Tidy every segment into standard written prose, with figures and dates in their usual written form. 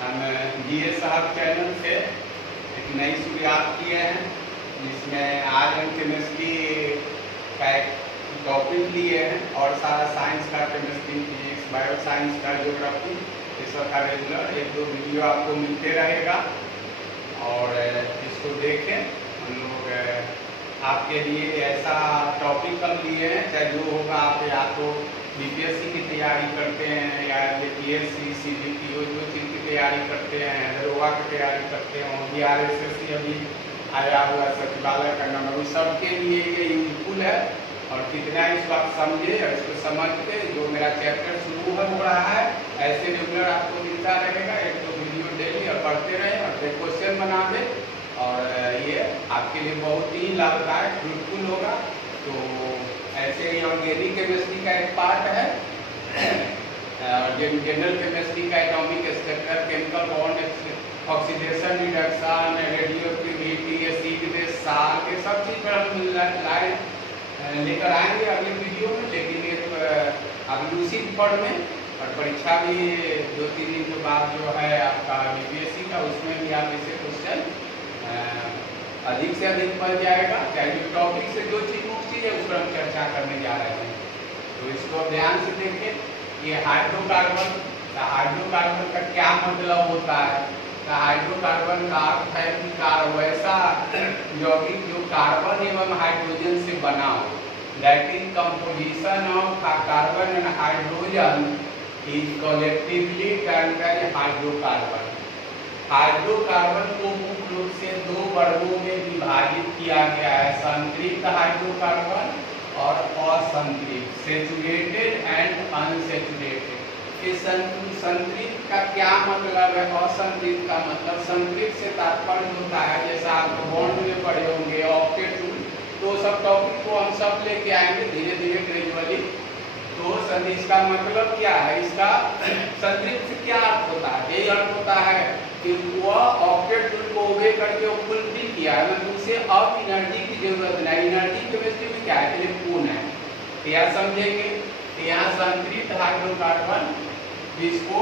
हम जीए साहब चैनल से एक नई शुरुआत किए हैं, जिसमें आज हम केमिस्ट्री का एक टॉपिक लिए हैं और सारा साइंस का, केमिस्ट्री, फिजिक्स, बायो साइंस का, ज्योग्राफी, ये सब का रेगुलर 1-2 वीडियो आपको मिलते रहेगा और इसको देखें। हम लोग आपके लिए ऐसा टॉपिक हम लिए हैं, चाहे जो होगा, आप या तो बीपीएससी की तैयारी करते हैं या बीपीएससी, सीजीपीओ, जो चीज़ की तैयारी करते हैं, दरोगा की तैयारी करते हैं, बीआरएसएससी अभी आया हुआ सचिवालय का नंबर, उस सबके लिए ये यूजफुल है। और कितना इस बात समझे और इसको समझ के जो मेरा चैप्टर शुरू हो रहा है, ऐसे रेगुलर आपको मिलता रहेगा, 1-2 वीडियो डेली और पढ़ते रहें और फिर क्वेश्चन बना दें और ये आपके लिए बहुत ही लाभदायक, फ्रूटफुल होगा। तो ऐसे ही ऑर्गेनिक केमिस्ट्री का एक पार्ट है, जनरल केमिस्ट्री का atomic structure, chemical bond, oxidation, reduction, radioactivity, acid base, salt, ये सब चीज़ पर हम लेकर आएंगे अगले वीडियो में। लेकिन ये तो अभी उसी पढ़ में और परीक्षा भी 2-3 दिन के बाद जो है आपका बीपीएससी का, उसमें भी आप ऐसे क्वेश्चन अधिक से अधिक बढ़ जाएगा। चाहे जो टॉपिक से जो चीज़ मुख्य चीज़ है उस पर हम चर्चा करने जा रहे हैं, तो इसको ध्यान से देखें। ये हाइड्रोकार्बन, हाइड्रोकार्बन का क्या मतलब होता है? हाइड्रोकार्बन का अर्थ है कि वैसा यौगिक जो कार्बन एवं हाइड्रोजन से बना हो, that is composition of carbon and hydrogen is collectively termed as hydrocarbon. Hydrocarbon को मुख्य रूप से 2 वर्गों में विभाजित किया गया है, संतृप्त हाइड्रोकार्बन और असंतृप्त, सेचुरेटेड एंड अनसेचुरेटेड। इस संतृप्त का क्या मतलब है? असंतृप्त का मतलब, संतृप्त से तात्पर्य होता है, जैसा आप बॉन्ड में पढ़े होंगे, ऑक्टेट, तो सब टॉपिक को हम सब लेके आएंगे धीरे धीरे, ग्रेजुअली। तो इसका मतलब क्या है? इसका संतृप्त से क्या अर्थ होता है? यही अर्थ होता है कि वह ऑक्टेट को ओबे करके फुलफिल किया है, मतलब उसे अब एनर्जी की जरूरत नहीं। एनर्जी केमिस्ट्री में क्या है? इलेक्ट्रॉन है, तो यह समझेंगे। यहाँ संतृप्त हाइड्रोकार्बन, जिसको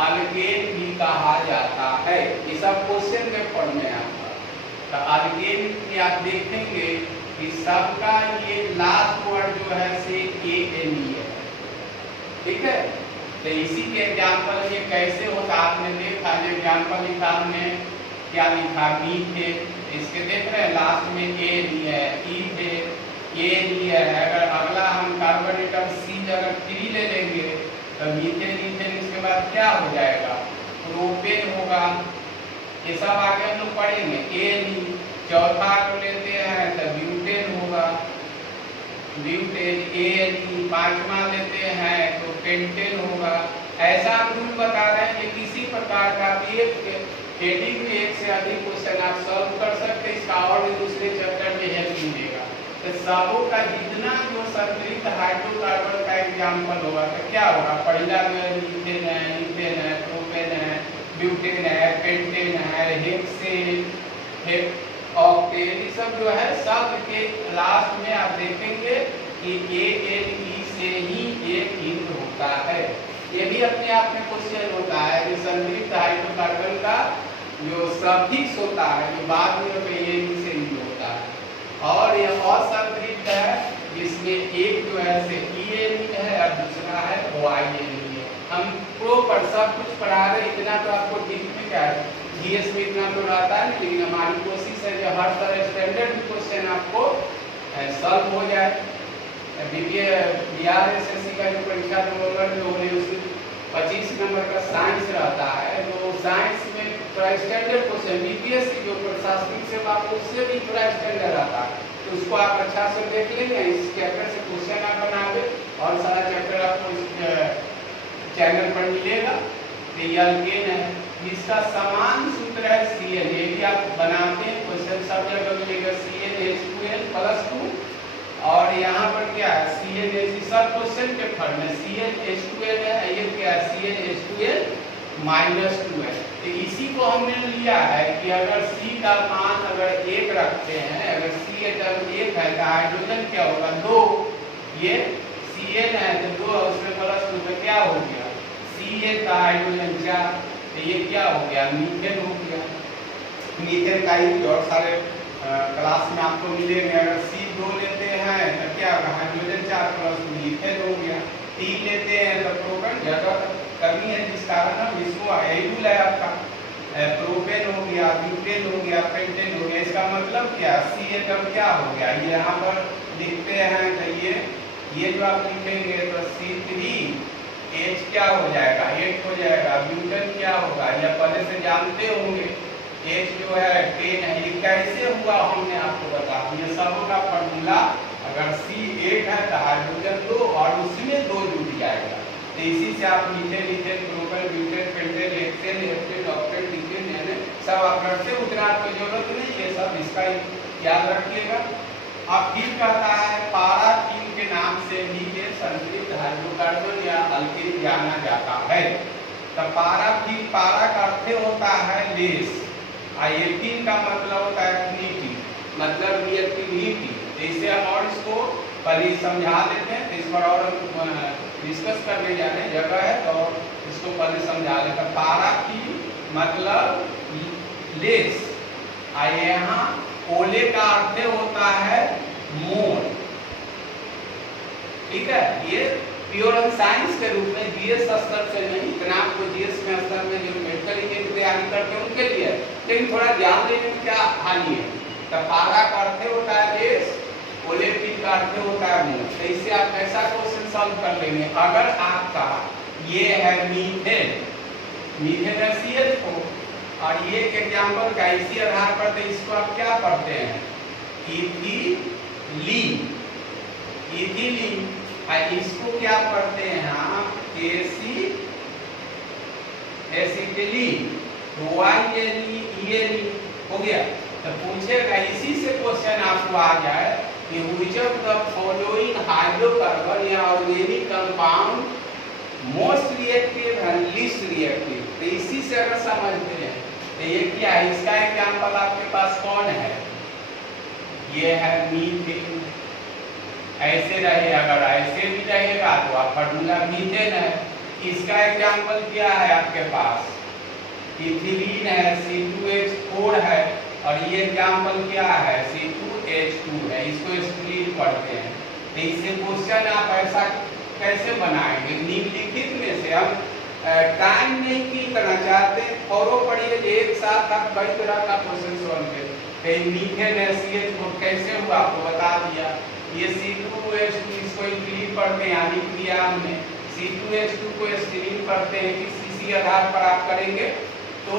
अल्केन भी कहा जाता है, ये सब क्वेश्चन में पढ़ने आपका। तो अल्केन में आप देखेंगे कि सबका ये लास्ट वर्ड जो है से ANE है, ठीक है। तो इसी के एग्जाम्पल ये कैसे होता, आपने देखा जो एग्जाम्पल लिखा हमने, क्या लिखा? मीथेन, इसके देख रहे हैं लास्ट में ANE है, इथेन, ANE है। अगर अगला हम कार्बन एटम C अगर 3 ले लेंगे तो मीथेन, इथेन, इसके बाद क्या हो जाएगा? प्रोपेन होगा। ये सब आगे हम लोग पढ़ेंगे। ANE, चौथा को लेते हैं तो ब्यूटेन होगा, ब्यूटेन, ANE, 5वां लेते हैं तो पेंटेन होगा। ऐसा हम रूल बता रहे हैं कि किसी प्रकार का भी एक हेडिंग में 1 से अधिक क्वेश्चन आप सॉल्व कर सकते हैं, इसका और भी दूसरे चैप्टर में हेल्प मिलेगा। तो सबों का जितना जो संतृप्त हाइड्रोकार्बन का एग्जाम्पल होगा तो क्या होगा? पहला में मीथेन है, इथेन है, प्रोपेन है, ब्यूटेन है, पेंटेन है, हेक्सेन, ऑक्टेन, ये सब जो है सब के लास्ट में आप देखेंगे कि ANE से ही एक हिंट होता है। ये भी अपने आप में क्वेश्चन होता है कि संतृप्त हाइड्रोकार्बन का जो सफिक्स होता है, जो बाद में ANE से ही होता है। और यह असंतृप्त है, जिसमें एक जो है से ENE है और दूसरा है OINE है। हम प्रॉपर सब कुछ पढ़ा रहे, इतना तो आपको ठीक में क्या है, जीएस में इतना तो रहता है, लेकिन हमारी कोशिश है कि हर तरह स्टैंडर्ड क्वेश्चन आपको सॉल्व हो जाए। बीआरएसएससी का जो परीक्षा नवंबर में होने, उसमें 25 नंबर का साइंस रहता है, तो साइंस में थोड़ा स्टैंडर्ड क्वेश्चन, बीपीएससी जो प्रशासनिक सेवा उससे भी थोड़ा स्टैंडर्ड आता है, तो उसको आप अच्छा से देख लेंगे। इस चैप्टर से क्वेश्चन आप बनावे और सारा चैप्टर आपको इस चैनल पर मिलेगा। तो ये अल्केन है, जिसका समान सूत्र है CN, ये भी आप बनाते हैं, क्वेश्चन सब जगह मिलेगा, CnH2n+2। और यहाँ पर क्या है? CnH, सब क्वेश्चन के फॉर्म में CnH2n है, ये क्या है? CnH2n-2 है। तो इसी को हमने लिया है कि अगर C का मान अगर 1 रखते हैं, अगर C एटम 1 है तो हाइड्रोजन क्या होगा? 2। ये Cn है तो 2, उसमें +2 तो क्या हो गया? Ca का हाइड्रोजन 4। तो ये क्या हो गया, मीथेन हो गया। मीथेन का ही और सारे क्लास में आपको मिलेंगे। अगर C2 लेते हैं तो क्या होगा, हाइड्रोजन 4 प्लस मीथेन हो गया। T लेते हैं तो प्रोपेन जगह कमी है जिस कारण हम इसको एल्यूल है आपका, प्रोपेन हो गया, ब्यूटेन हो गया, पेंटेन हो गया। इसका मतलब क्या, C एटम क्या हो गया, ये यहाँ पर लिखते हैं तो ये जो आप लिखेंगे तो C3H क्या हो जाएगा, 8 हो जाएगा। ब्यूटेन क्या होगा, या पहले से जानते होंगे, H जो है 10 है। ये कैसे हुआ हमने आपको बता दिया, सब का फॉर्मूला। अगर C8 है तो हाइड्रोजन 2 और उसमें 2 जुड़ जाएगा। तो इसी से आप methane, ethane, propane, butane, pentane, hexane, heptane, octane, decane यानी सब आप रखते, उतना आपको जरूरत नहीं है, सब इसका याद रखिएगा। अब फिर कहता है पैराफिन के नाम से नीचे संतृप्त हाइड्रोकार्बन या अल्कीन जाना जाता है। तो पैराफिन, पैरा का अर्थ होता है लेस, एल्कीन का मतलब होता है एफिनिटी, मतलब रिएक्टिविटी। इसे हम और इसको पहले समझा देते हैं, इस पर और डिस्कस करने जाने जगह है तो इसको पहले समझा लेते हैं। पैराफिन मतलब लेस, यहाँ ओले का अर्थ होता है मोल, ठीक है। ये प्योर साइंस के रूप में जीएस स्तर से नहीं, इतना आपको जीएस में स्तर में जो मेडिकल की तैयारी करते हैं उनके लिए, लेकिन थोड़ा ध्यान देने में क्या हानि है। तो पारा का अर्थ होता है लेस, ओलेफिन का अर्थ होता है मोल। तो इससे आप कैसा क्वेश्चन सॉल्व कर लेंगे, अगर आपका ये है मीथेन, मीथेन है CH4 और ये एग्जाम्पल का इसी आधार पर, तो इसको आप क्या पढ़ते हैं, इथिलीन, इथिलीन। इसको क्या पढ़ते हैं आप, एसिटिलीन, हो गया। तो पूछेगा, इसी से क्वेश्चन आपको आ जाए कि which of the following hydrocarbon या organic compound most reactive and least reactive. तो इसी से अगर समझते हैं तो ये क्या है, इसका एग्जांपल आपके पास कौन है, ये है मीथेन। ऐसे रहे, अगर ऐसे भी रहेगा तो आप फॉर्मूला मीथेन है। इसका एग्जांपल क्या है आपके पास, इथिलीन है, C2H4 है, और ये एग्जांपल क्या है, C2H2 है। इसको एसिटिलीन पढ़ते हैं। तो इससे क्वेश्चन आप ऐसा कैसे बनाएंगे, निम्नलिखित में से हम टाइम नहीं की करना चाहते, फॉलो पढ़िए, एक साथ आप कई तरह का क्वेश्चन सॉल्व करें। मीथेन है CH4 कैसे हुआ आपको बता दिया। ये C2H2 इसको इथिलीन पढ़ते हैं, यानी क्रिया हमने C2H2 को एसिटिलीन पढ़ते हैं। किसी आधार पर आप करेंगे तो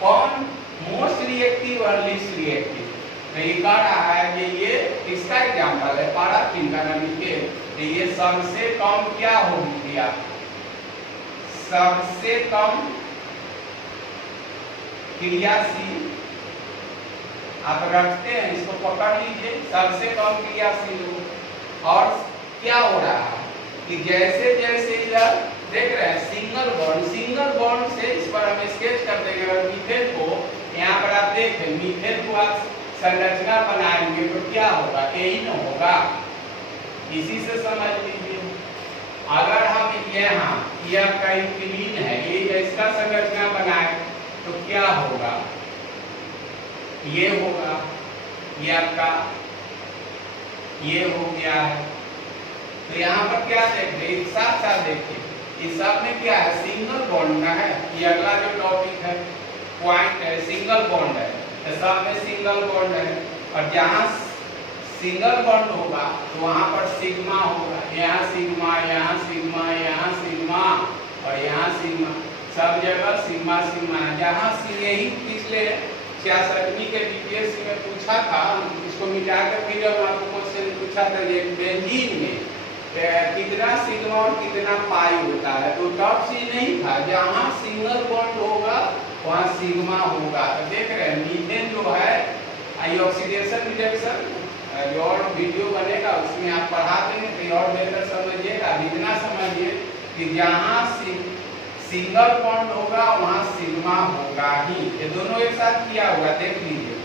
कौन मोस्ट रिएक्टिव और लीस्ट रिएक्टिव। तो ये कह रहा है कि ये इसका एग्जांपल है पैराफिन का नाम के। तो ये सबसे कम क्या होगी, आप सबसे कम क्रियाशील आप रखते हैं, इसको पकड़ लीजिए, सबसे कम क्रियाशील हो। और क्या हो रहा है कि जैसे जैसे इधर देख रहे हैं सिंगल बॉन्ड से, इस पर हम स्केच कर देंगे। अगर मीथेन को यहाँ पर आप देखें, मीथेन को आप संरचना बनाएंगे तो क्या होगा, एन होगा। इसी से समझ लीजिए, अगर हम यहाँ यह कई क्लीन है, ये इसका संरचना बनाए तो क्या होगा, ये होगा, ये आपका ये हो गया है। तो यहाँ पर क्या देखते, एक साथ साथ देखिए, इस सब में क्या है, सिंगल बॉन्ड का है। ये अगला जो टॉपिक है, पॉइंट है, सिंगल बॉन्ड है। तो सब में सिंगल बॉन्ड है, और जहाँ सिंगल बॉन्ड होगा तो वहाँ पर सिग्मा होगा। यहाँ सिग्मा, यहाँ सिग्मा, यहाँ सिग्मा और यहाँ सिग्मा, सब जगह सिग्मा सिग्मा है। जहाँ यही पिछले 66वीं के बीपीएससी में पूछा था, इसको मिटा कर फिर आपको क्वेश्चन पूछा था, ये बेंजीन में कितना सिग्मा और कितना पाई होता है। तो टॉप चीज नहीं था, जहाँ सिंगल बॉन्ड होगा वहाँ सिग्मा होगा। तो देख रहे हैं मीथेन जो है, ऑक्सीडेशन रिडक्शन जो और वीडियो बनेगा उसमें आप पढ़ा देंगे तो और बेहतर समझिएगा। इतना समझिए कि जहाँ सिंगल बॉन्ड होगा वहाँ सिग्मा होगा ही। ये दोनों एक साथ किया होगा, देख लीजिए।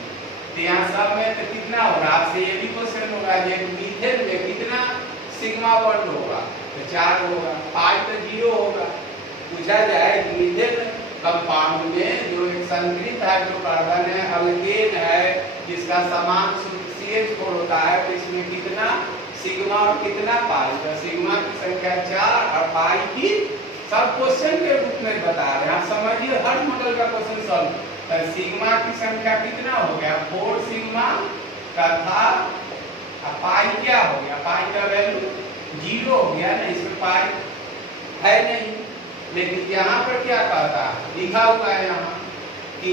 तो यहाँ सब में तो कितना होगा, आपसे ये भी क्वेश्चन होगा, ये मीथेन में कितना सिग्मा बॉन्ड होगा, तो 4 होगा। पाई तो 0 होगा। पूछा जाए मीथेन का कंपाउंड में जो एक संतृप्त हाइड्रोकार्बन है, अल्केन है, जिसका समान सूत्र CH4 होता है, तो इसमें कितना सिग्मा और कितना पाई, तो सिग्मा की संख्या 4 और पाई की सब क्वेश्चन के रूप में बता रहे हैं। आप समझिए हर मॉडल का क्वेश्चन सॉल्व। तो सिग्मा की संख्या कितना हो गया 4 सिग्मा का था, पाई क्या हो गया, पाई का वैल्यू 0 हो गया ना, इसमें पाई है नहीं। लेकिन यहाँ पर क्या कहता है, लिखा हुआ है यहाँ कि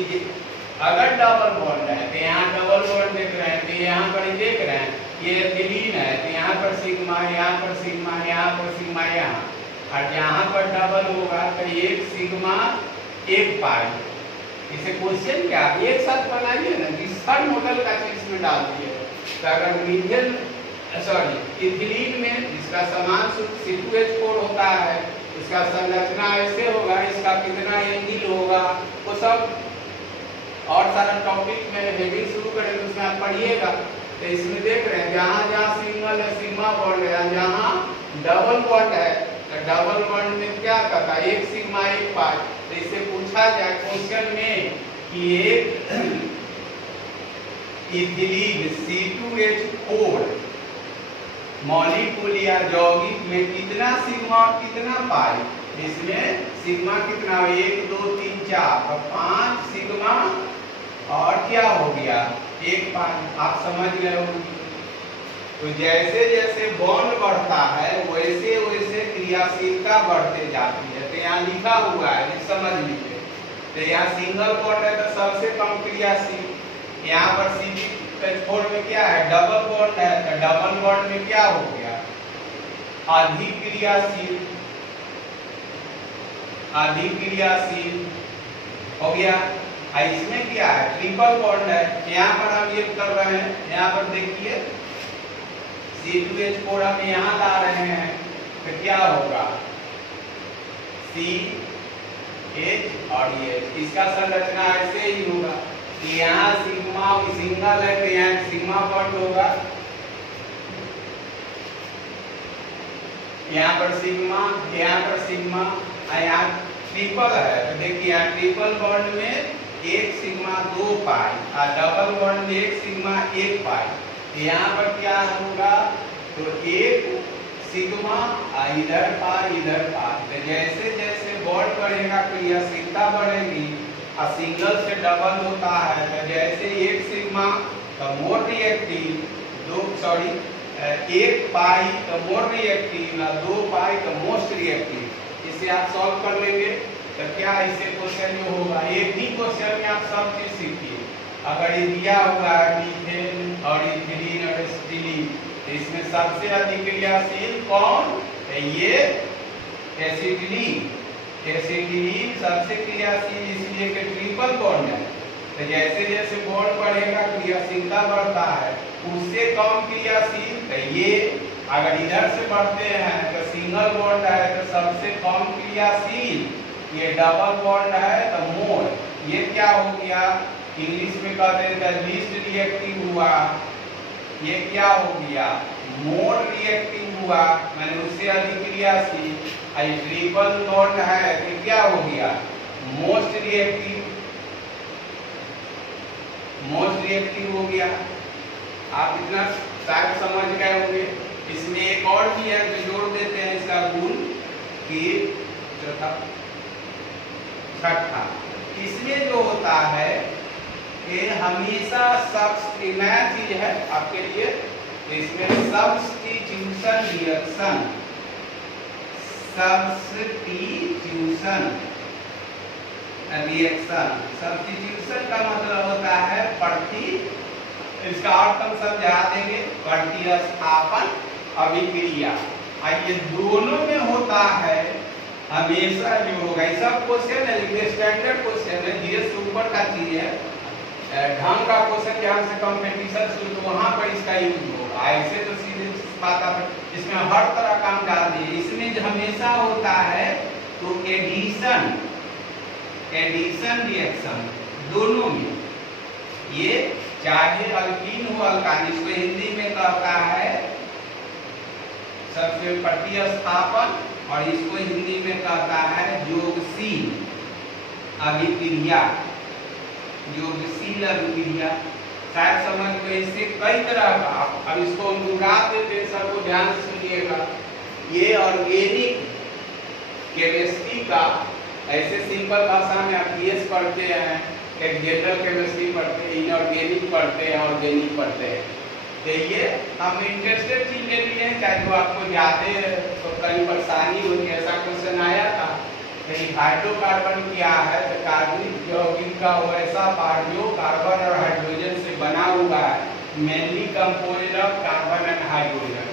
अगर डबल बॉन्ड है तो यहाँ डबल बॉन्ड देख रहे हैं, तो यहाँ पर देख रहे हैं ये एथिलीन है, तो यहाँ पर सिग्मा, यहाँ पर सिग्मा, यहाँ पर सिग्मा, यहाँ और यहाँ पर डबल होगा तो एक सिग्मा एक पाई। इसे क्वेश्चन क्या एक साथ बनाइए ना, हर मॉडल का चीज में डाल दिए। तो अगर मीथेन इथिलीन में जिसका समान सूत्र C2H4 होता है, इसका संरचना ऐसे होगा, इसका कितना एंगल होगा, वो सब और सारा टॉपिक में हेडिंग शुरू करेंगे, उसमें आप पढ़िएगा। तो इसमें देख रहे हैं जहाँ जहाँ सिंगल है सिग्मा बॉन्ड है, जहाँ डबल बॉन्ड है तो डबल बॉन्ड में क्या करता है एक सिग्मा एक पाई। तो इससे पूछा जाए क्वेश्चन में कि एक इथिलीन C2H4 मॉलिक्यूल या यौगिक में कितना सिग्मा और कितना पाई, इसमें सिग्मा कितना 1 2 3 4 और 5 सिग्मा और क्या हो गया एक पाई। आप समझ गए हो। तो जैसे जैसे बॉन्ड बढ़ता है वैसे वैसे क्रियाशीलता बढ़ते जाती है। तो यहाँ लिखा हुआ है, समझ लीजिए। तो यहाँ सिंगल बॉन्ड है तो सबसे कम क्रियाशील, यहाँ पर C2H4 में क्या है डबल बॉन्ड है, तो डबल बॉन्ड में क्या हो गया अधिक क्रियाशील, अधिक क्रियाशील हो गया। इसमें क्या है ट्रिपल बॉन्ड है, यहाँ पर हम ये कर रहे हैं, यहाँ पर देखिए C2H4 हम यहाँ ला रहे हैं तो क्या होगा CH और H, इसका संरचना ऐसे ही होगा कि यहाँ सिग्मा सिंगल है तो यहाँ सिग्मा बॉन्ड होगा, यहाँ पर सिग्मा, यहाँ पर सिग्मा, यहाँ ट्रिपल है तो देखिए यहाँ ट्रिपल बॉन्ड में एक सिग्मा 2 पाई और डबल बॉन्ड में एक सिग्मा 1 पाई। यहाँ पर क्या होगा तो एक सिग्मा इधर पाई इधर पाई। तो जैसे जैसे बॉन्ड बढ़ेगा क्रियाशीलता बढ़ेगी और सिंगल से डबल होता है। तो जैसे एक सिग्मा तो मोर रिएक्टिव, एक पाई तो मोर रिएक्टिव और 2 पाई तो मोस्ट रिएक्टिव। इसे आप सॉल्व कर लेंगे तो क्या इसे क्वेश्चन जो होगा एक ही क्वेश्चन में आप सब चीज सीखिए। अगर ये दिया हुआ है मीथेन और इथिलीन और एसिटिलीन, तो इसमें सबसे अधिक क्रियाशील कौन है ये एसिटिलीन। एसिटिलीन सबसे क्रियाशील इसलिए कि ट्रिपल बॉन्ड है। तो जैसे जैसे बॉन्ड बढ़ेगा क्रियाशीलता बढ़ता है, उससे कम क्रियाशील तो ये अगर इधर से बढ़ते हैं तो सिंगल बॉन्ड है तो सबसे कम क्रियाशील, ये डबल बॉन्ड है तो मोर, ये क्या हो गया इंग्लिश में कहते हैं लीस्ट रिएक्टिव हुआ, ये क्या हो गया मोर रिएक्टिव हुआ, मैंने उससे अधिक क्रियाशील। ट्रिपल बॉन्ड है तो क्या हो गया मोस्ट रिएक्टिव, मोस्ट रिएक्टिव हो गया। आप इतना शायद समझ गए होंगे। इसमें एक और भी है जो जोड़ देते हैं इसका गुण कि चौथा छठा, इसमें जो होता है ये हमेशा नया चीज है आपके लिए। तो इसमें substitution reaction, substitution reaction, substitution का मतलब होता है प्रति, इसका अर्थ हम समझा देंगे प्रतिस्थापन अभिक्रिया। ये दोनों में होता है हमेशा जो होगा। ये सब क्वेश्चन है लेकिन स्टैंडर्ड क्वेश्चन है, जीएस से ऊपर का चीज है। ढंग का क्वेश्चन जहाँ से कंपटीशन शुरू तो वहाँ पर इसका यूज होगा। ऐसे तो सीधे बात पर इसमें हर तरह काम डाल दिए। इसमें जो हमेशा होता है तो एडिशन, एडिशन रिएक्शन दोनों में, ये चाहे अल्कीन हो अल्काइन, इसको हिंदी में कहता है सबसे प्रतिस्थापन और इसको हिंदी में कहता है योगशील। अभिक्रिया, जो विशील अभिक्रिया, शायद समझ में इससे कई तरह का, अब इसको हम दोहरा देते हैं, सबको ध्यान से सुनिएगा। ये ऑर्गेनिक केमिस्ट्री का, ऐसे सिंपल भाषा में आप पीएच पढ़ते हैं, एक जनरल केमिस्ट्री पढ़ते हैं, इनऑर्गेनिक पढ़ते हैं, ऑर्गेनिक पढ़ते हैं। तो ये हम इंटरेस्टेड चीज ले लिए हैं, चाहे जो आपको ज़्यादा तो कहीं परेशानी होती है। ऐसा क्वेश्चन आया था कि हाइड्रोकार्बन क्या है, तो कार्बनिक यौगिक का वैसा पार्ट जो कार्बन और हाइड्रोजन से बना हुआ है, mainly composed of carbon and hydrogen.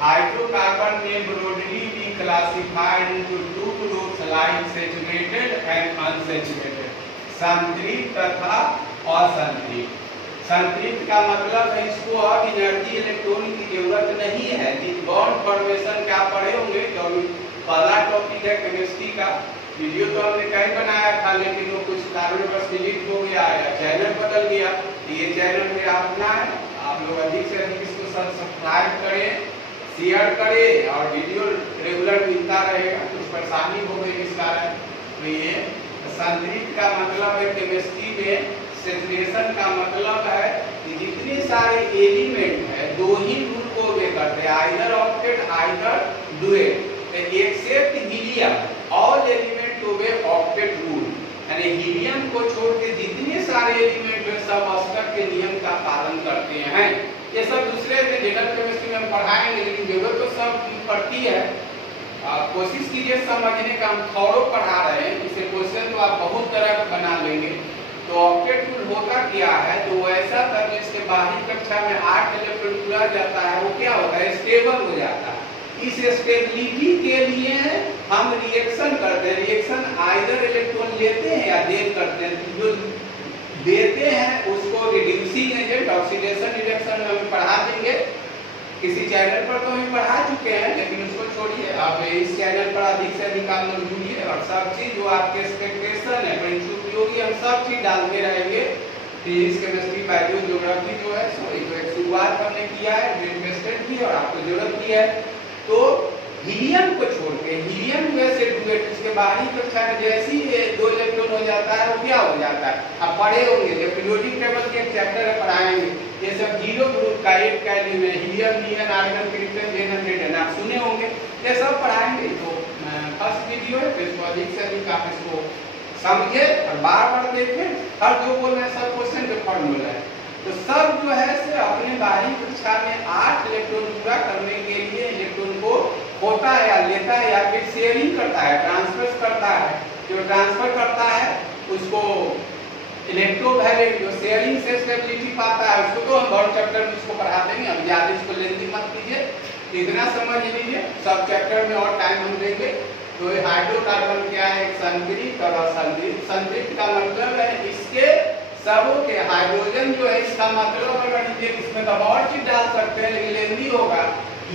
Hydrocarbon में broadly be classified into two groups like saturated and unsaturated, संतृप्त तथा असंतृप्त। संतृप्त का मतलब है इसको अब एनर्जी इलेक्ट्रॉन की जरूरत नहीं है। बॉन्ड फॉर्मेशन क्या पढ़े होंगे, तो पहला टॉपिक है केमिस्ट्री का। वीडियो तो हमने कहीं बनाया था, लेकिन वो कुछ कारणवश डिलीट हो गया या चैनल बदल गया। ये चैनल मेरा अपना है, आप लोग अधिक से अधिक इसको सब्सक्राइब करें, शेयर करें और वीडियो रेगुलर मिलता रहेगा। कुछ परेशानी हो गई इस कारण। तो ये संतृप्त का मतलब है केमिस्ट्री में, सैचुरेशन का मतलब है कि जितने सारे एलिमेंट है दो ही रूल को वे करते हैं, either octet either duet, except helium all element obey octet rule. यानी हीलियम को छोड़ के जितने सारे एलिमेंट है सब ऑस्कर के नियम का पालन करते हैं। ये सब दूसरे जनरल केमिस्ट्री में हम पढ़ाएंगे, लेकिन जरूरत तो सब पड़ती है। कोशिश कीजिए समझने का, हम थोड़ो पढ़ा रहे हैं, इसे क्वेश्चन तो आप बहुत तरह का बना लेंगे। तो ऑक्टेट रूल होता क्या है, तो ऐसा तब इसके बाहरी कक्षा में 8 इलेक्ट्रॉन जुड़ा जाता है, वो क्या होता है, स्टेबल हो जाता है। इस स्टेबिलिटी के लिए हम रिएक्शन करते हैं। रिएक्शन आइदर इलेक्ट्रॉन लेते हैं या देन करते हैं। जो देते हैं उसको रिड्यूसिंग एजेंट, ऑक्सीडेशन रिएक्शन में हम पढ़ा देंगे। किसी चैनल पर तो हम पढ़ा चुके हैं, लेकिन उसको छोड़िए, आप इस चैनल पर अधिक से अधिक आप लोग जुड़िए और सब चीज जो आपके एक्सपेक्टेशन है परीक्षा उपयोगी हम सब चीज डालते रहेंगे। फिजिक्स, केमिस्ट्री, बायो, ज्योग्राफी जो है सो एक शुरुआत हमने किया है, इन्वेस्टेड भी और आपको जरूरत भी है। तो हीलियम को छोड़ के, हीलियम वैसे डुएट इसके बाहरी कक्षा में जैसे ही 2 इलेक्ट्रॉन हो जाता है, वो क्या हो जाता है, आप पढ़े होंगे जब पीरियोडिक टेबल के एक चैप्टर है पढ़ाएंगे। ये सब 0 ग्रुप का 8 कैल्विन में हीलियम, नियन, आर्गन, क्रिप्टन, जेनन, रेडन आप सुने होंगे, ये सब पढ़ाएंगे। तो फर्स्ट वीडियो है, तो इसको अधिक से अधिक आप इसको समझे और बार-बार देखें। हर जो बोल रहे हैं सब क्वेश्चन के फॉर्मूला है। तो सब जो है से अपने बाहरी कक्षा में 8 इलेक्ट्रॉन पूरा करने के लिए इलेक्ट्रॉन को होता है या लेता है या फिर शेयरिंग करता है, ट्रांसफर करता है। जो ट्रांसफर करता है उसको इलेक्ट्रोवैलेंट, जो शेयरिंग से स्टेबिलिटी पाता है उसको तो हम और चैप्टर में इसको पढ़ा देंगे। अब ज्यादा इसको लेंथी मत कीजिए, इतना समझ लीजिए, सब चैप्टर में और टाइम हम देंगे। तो ये हाइड्रोकार्बन क्या है, संतृप्त और असंतृप्त। संतृप्त का मतलब है इसके सबों के हाइड्रोजन जो है, इसका मतलब अगर इसमें तो और चीज डाल सकते हैं लेकिन लेंदी होगा।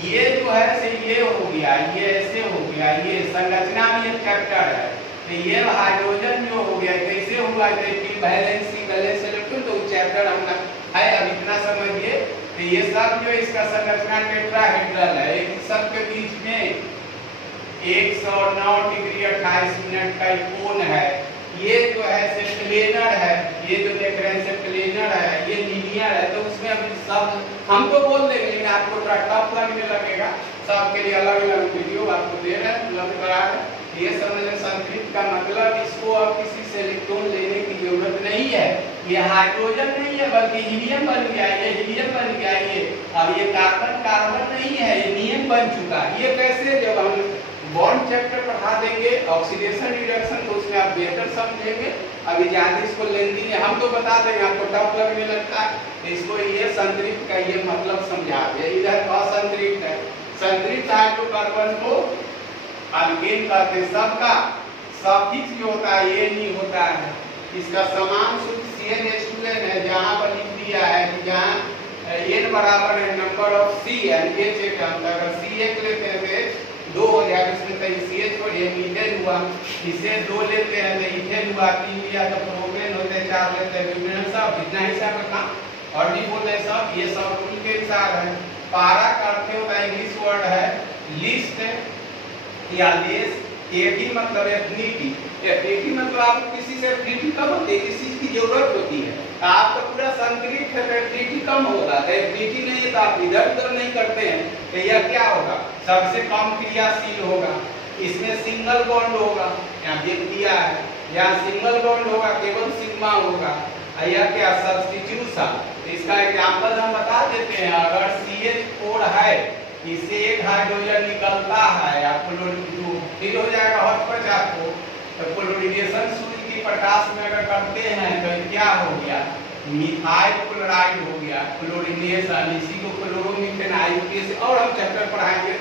ये जो है से ये हो गया, ये ऐसे हो गया, ये संरचना में एक चैप्टर है। तो ये हाइड्रोजन जो हो गया कैसे हुआ, वैलेंसी बैलेंस इलेक्ट्रॉन, तो चैप्टर हम है, अब इतना समझिए। तो ये सब जो इसका संरचना टेट्राहेड्रल है, एक सब के बीच में 109 डिग्री 28 मिनट का कोण है। ये जो है से प्लेनर है, ये जो देख रहे हैं से प्लेनर है, ये लीनियर है। तो उसमें अभी सब हम तो बोल देंगे, लेकिन आपको थोड़ा टफ लगने लगेगा। सबके लिए अलग अलग वीडियो आपको दे रहे हैं, उपलब्ध करा रहे हैं। ये समझने संतृप्त का मतलब इसको अब किसी से इलेक्ट्रॉन लेने की जरूरत नहीं है। ये हाइड्रोजन नहीं है बल्कि हीलियम बन गया, ये हीलियम बन गया, ये अब ये कार्बन कार्बन नहीं है, ये नियन बन चुका है। ये कैसे, जब हम बॉन्ड चैप्टर पढ़ा देंगे ऑक्सीडेशन रिडक्शन, तो उसमें आप बेहतर समझेंगे। अभी ज्यादा इसको लेंदी है, हम तो बता देंगे, आपको टफ लगने लगता है। इसको ये संतृप्त का ये मतलब समझा दिया। इधर असंतृप्त है, संतृप्त हाइड्रोकार्बन को अल्केन कहते हैं। सबका सफिक्स जो होता है ये नहीं होता है, इसका समान सूत्र CnH2n है। जहाँ पर लिख दिया है कि जहाँ n बराबर है number of C and H एक अंक, अगर C एक लेते हैं तो 2 हो जाएगा, इसमें तो CH को मीथेन हुआ, इसे 2 लेते हैं तो इथेन हुआ, 3 लिया तो प्रोपेन होते हैं, 4 लेते हैं ब्यूटेन, सब जितना हिसाब का काम और भी बोलते हैं सब, ये सब रूल के हिसाब है। पारा का अर्थ होता है इंग्लिश वर्ड है लिस्ट या लेस एटी मतलब एफिनिटी, एफिनिटी मतलब आपको किसी से एफिनिटी कब होती है, किसी चीज की जरूरत होती है, आपका पूरा संतुलित है तो एफिनिटी कम होगा, तो एफिनिटी नहीं है तो आप इधर उधर नहीं करते हैं, तो यह क्या होगा, सबसे कम क्रियाशील होगा, इसमें सिंगल बॉन्ड होगा, यहाँ देख दिया है, यहाँ सिंगल बॉन्ड होगा, केवल सिग्मा होगा, यह क्या सब्स्टिट्यूशन, इसका एग्जांपल हम बता देते हैं, अगर CH4 है, इससे एक हाइड्रोजन निकलता है, आपको फिर हो जाएगा हॉटपच आपको, तो क्लोरीनेशन सूर्य की प्रकाश में अगर करते हैं तो क्या हो गया, मिथाइल क्लोराइड हो गया, क्लोरीनेशन, इसी को क्लोरोमीथेन आईयूपीएस, और हम चैप्टर पढ़ाएंगे,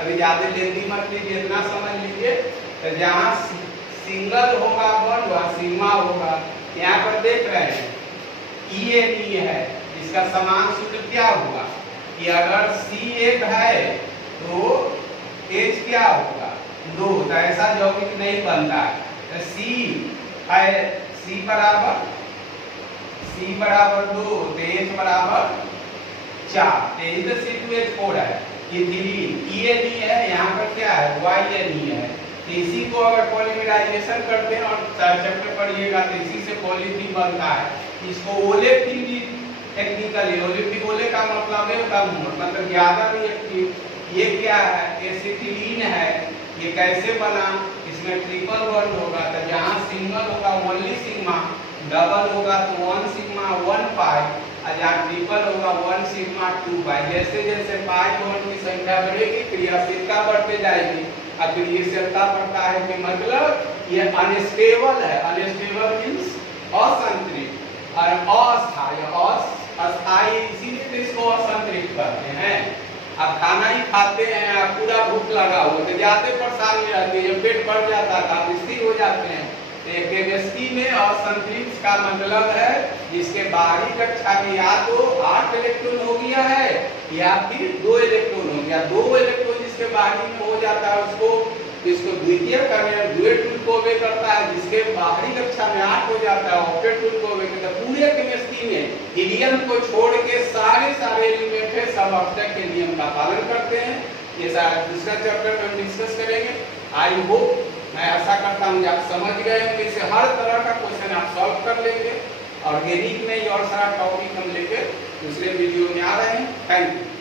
अभी ज्यादा लेंदी मत लीजिए, इतना समझ लीजिए, तो जहाँ सिंगल होगा बॉन्ड वहाँ सिग्मा होगा, यहाँ पर देख रहे हैं ई है, इसका समान सूत्र क्या होगा कि अगर C एक है तो H क्या होगा 2, तो ऐसा यौगिक नहीं बनता है, तो C है, C बराबर 2 तो H बराबर 4, तो C2H4 है, इथिलीन ई है, यहाँ पर क्या है YNE है, तो इसी को अगर पॉलीमराइजेशन करते हैं और चैप्टर पढ़िएगा तो इसी से पॉलीथीन बनता है, इसको ओलेफिन भी टेक्निकली, ओलेफिन ओले का मतलब है कम, मतलब ज्यादा रिएक्टिव, ये क्या है एसिटिलीन है, ये कैसे बना, इसमें ट्रिपल बॉन्ड होगा, तो जहाँ सिंगल होगा ओनली सिग्मा, डबल होगा तो 1 सिग्मा 1 पाई, और जहाँ ट्रिपल होगा 1 सिग्मा 2 पाई, जैसे जैसे पाई बॉन्ड की संख्या बढ़ेगी क्रियाशीलता बढ़ते जाएगी, और क्रियाशीलता बढ़ता है कि मतलब ये अनस्टेबल है, अनस्टेबल मींस असंतुलित, और अस्थायी, इसीलिए तो इसको असंतुलित कहते हैं। अब खाना ही खाते हैं, आप पूरा भूख लगा हो तो जाते परेशान रहते हैं, पेट भर जाता है आप स्थिर हो जाते हैं, तो केमिस्ट्री में असंतुलित का मतलब है जिसके बाहरी कक्षा में या तो 8 इलेक्ट्रॉन हो गया है या फिर 2 इलेक्ट्रॉन हो गया, 2 इलेक्ट्रॉन जिसके बाहरी में हो जाता है उसको इसको द्वितीय करने ड्यूएट रूल को वे करता है, जिसके बाहरी कक्षा में 8 हो जाता है ऑक्टेट रूल को वे करता है। पूरे केमिस्ट्री में हीलियम को छोड़ के सारे एलिमेंट है सब ऑक्टेट के नियम का पालन करते हैं, ये सारा दूसरा चैप्टर में हम डिस्कस करेंगे। आई होप, मैं आशा करता हूँ आप समझ गए होंगे, इससे हर तरह का क्वेश्चन आप सॉल्व कर लेंगे। ऑर्गेनिक में और सारा टॉपिक हम लेकर दूसरे वीडियो में आ रहे हैं। Thank you.